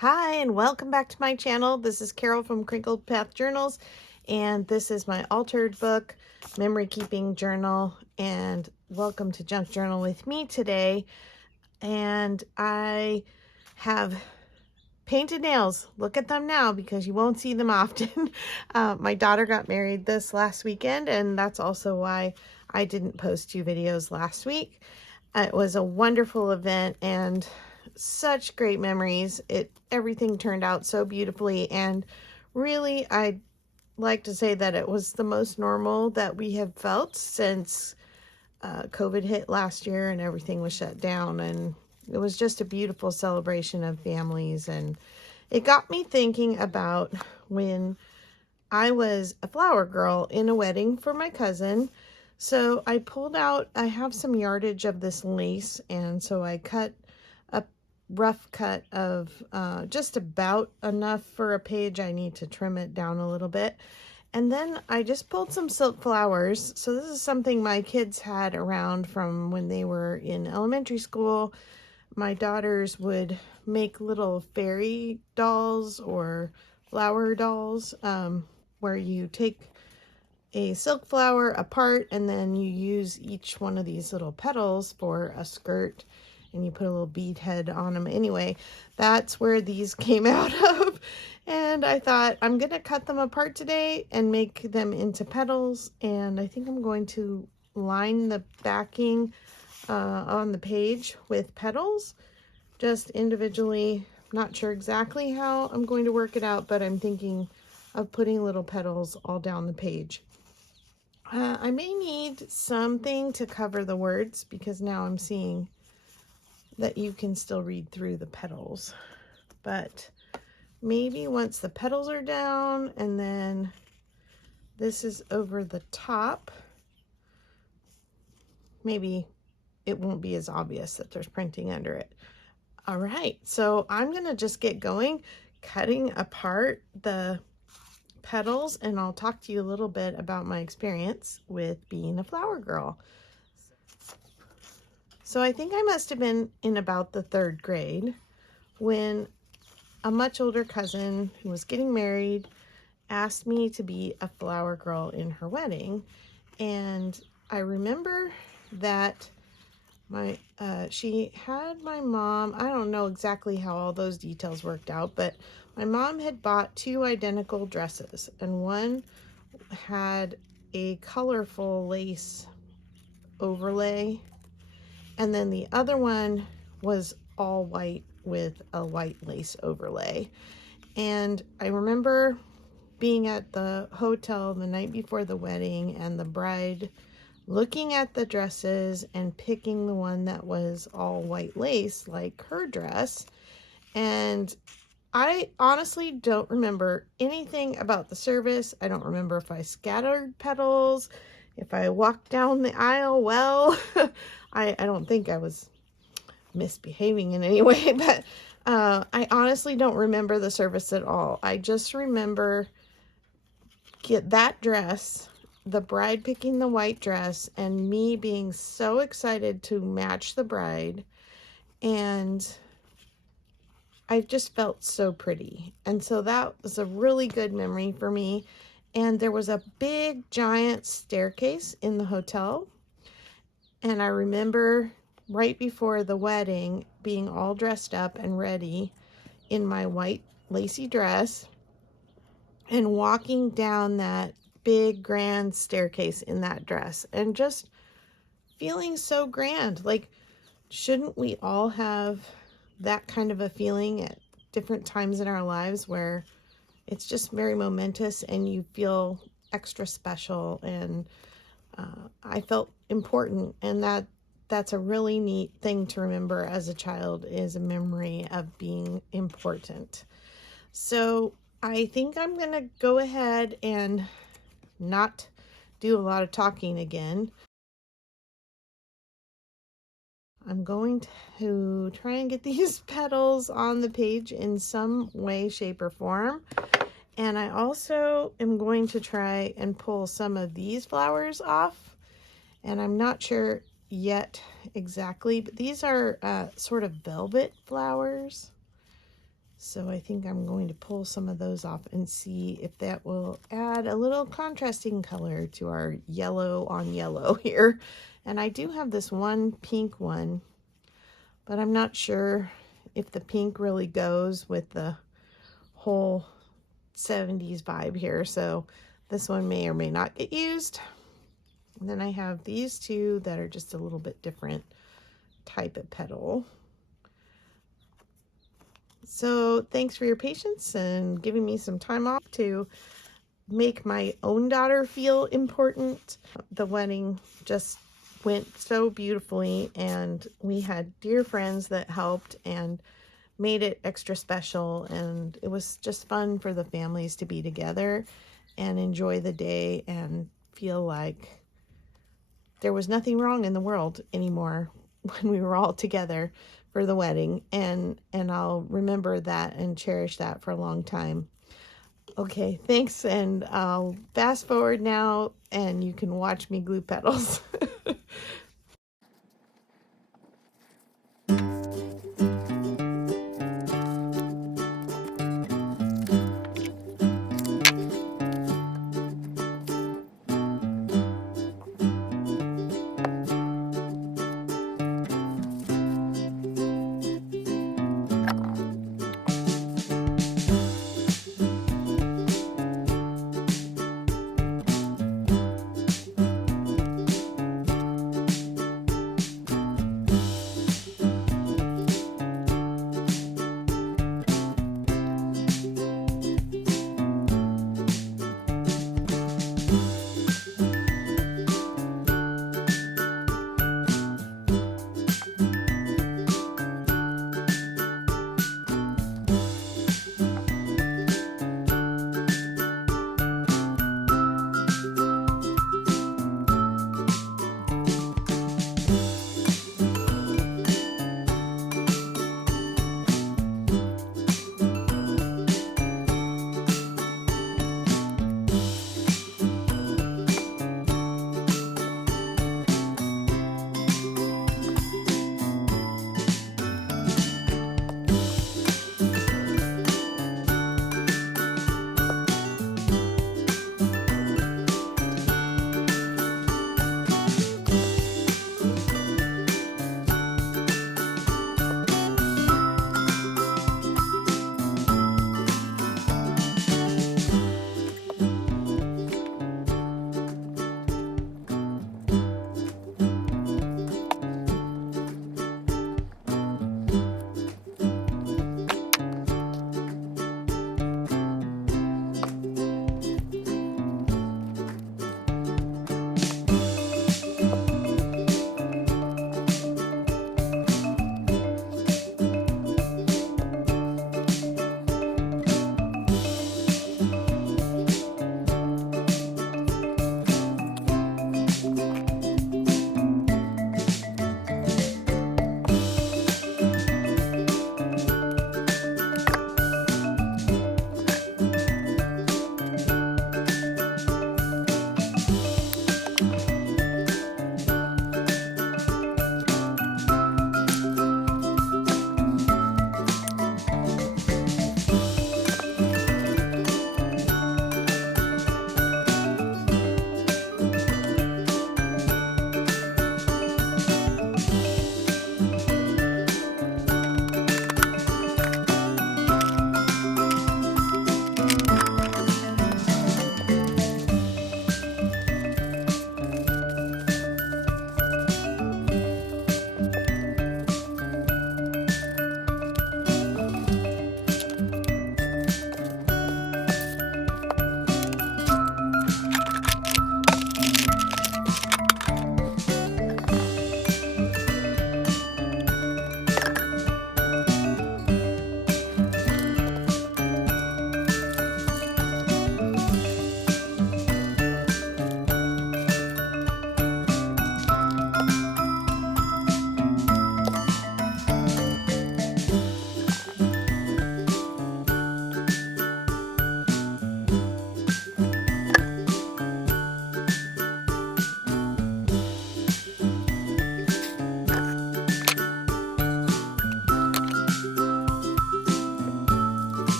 Hi, and welcome back to my channel. This is Carol from Crinkled Path Journals, and this is my altered book, Memory Keeping Journal, and welcome to Junk Journal with me today. And I have painted nails. Look at them now because you won't see them often. My daughter got married this last weekend, and that's also why I didn't post 2 videos last week. It was a wonderful event and such great memories. Everything turned out so beautifully, and really I'd like to say that it was the most normal that we have felt since COVID hit last year and everything was shut down, and it was just a beautiful celebration of families. And it got me thinking about when I was a flower girl in a wedding for my cousin. So I have some yardage of this lace, and so I cut a rough cut of just about enough for a page. I need to trim it down a little bit. And then I just pulled some silk flowers. So this is something my kids had around from when they were in elementary school. My daughters would make little fairy dolls or flower dolls, where you take a silk flower apart and then you use each one of these little petals for a skirt, and you put a little bead head on them. Anyway, that's where these came out of, and I thought I'm gonna cut them apart today and make them into petals. And I think I'm going to line the backing on the page with petals, just individually. Not sure exactly how I'm going to work it out, but I'm thinking of putting little petals all down the page. I may need something to cover the words because now I'm seeing that you can still read through the petals. But maybe once the petals are down and then this is over the top, maybe it won't be as obvious that there's printing under it. All right, so I'm gonna just get going cutting apart the petals, and I'll talk to you a little bit about my experience with being a flower girl. So I think I must have been in about the 3rd grade when a much older cousin who was getting married asked me to be a flower girl in her wedding. And I remember that she had my mom, I don't know exactly how all those details worked out, but my mom had bought 2 identical dresses, and one had a colorful lace overlay, and then the other one was all white with a white lace overlay. And I remember being at the hotel the night before the wedding, and the bride looking at the dresses and picking the one that was all white lace like her dress. And I honestly don't remember anything about the service. I don't remember if I scattered petals, if I walked down the aisle well. I don't think I was misbehaving in any way, but I honestly don't remember the service at all. I just remember that dress, the bride picking the white dress, and me being so excited to match the bride. And I just felt so pretty. And so that was a really good memory for me. And there was a big giant staircase in the hotel. And I remember right before the wedding being all dressed up and ready in my white lacy dress and walking down that big grand staircase in that dress and just feeling so grand. Like, shouldn't we all have that kind of a feeling at different times in our lives where it's just very momentous and you feel extra special? And I felt important, and that's a really neat thing to remember as a child, is a memory of being important. So I think I'm gonna go ahead and not do a lot of talking again. I'm going to try and get these petals on the page in some way, shape, or form. And I also am going to try and pull some of these flowers off. And I'm not sure yet exactly, but these are sort of velvet flowers. So I think I'm going to pull some of those off and see if that will add a little contrasting color to our yellow on yellow here. And I do have this one pink one, but I'm not sure if the pink really goes with the whole 70s vibe here. So this one may or may not get used. And then I have these two that are just a little bit different type of petal. So thanks for your patience and giving me some time off to make my own daughter feel important. The wedding just went so beautifully, and we had dear friends that helped and made it extra special, and it was just fun for the families to be together and enjoy the day and feel like there was nothing wrong in the world anymore when we were all together for the wedding, and I'll remember that and cherish that for a long time. Okay, thanks, and I'll fast forward now and you can watch me glue petals.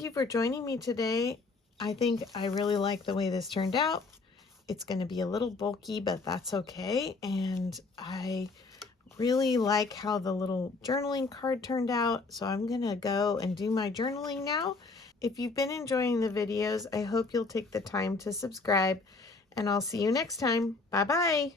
thank you for joining me today. I think I really like the way this turned out. It's going to be a little bulky, but that's okay. And I really like how the little journaling card turned out. So I'm going to go and do my journaling now. If you've been enjoying the videos, I hope you'll take the time to subscribe, and I'll see you next time. Bye-bye.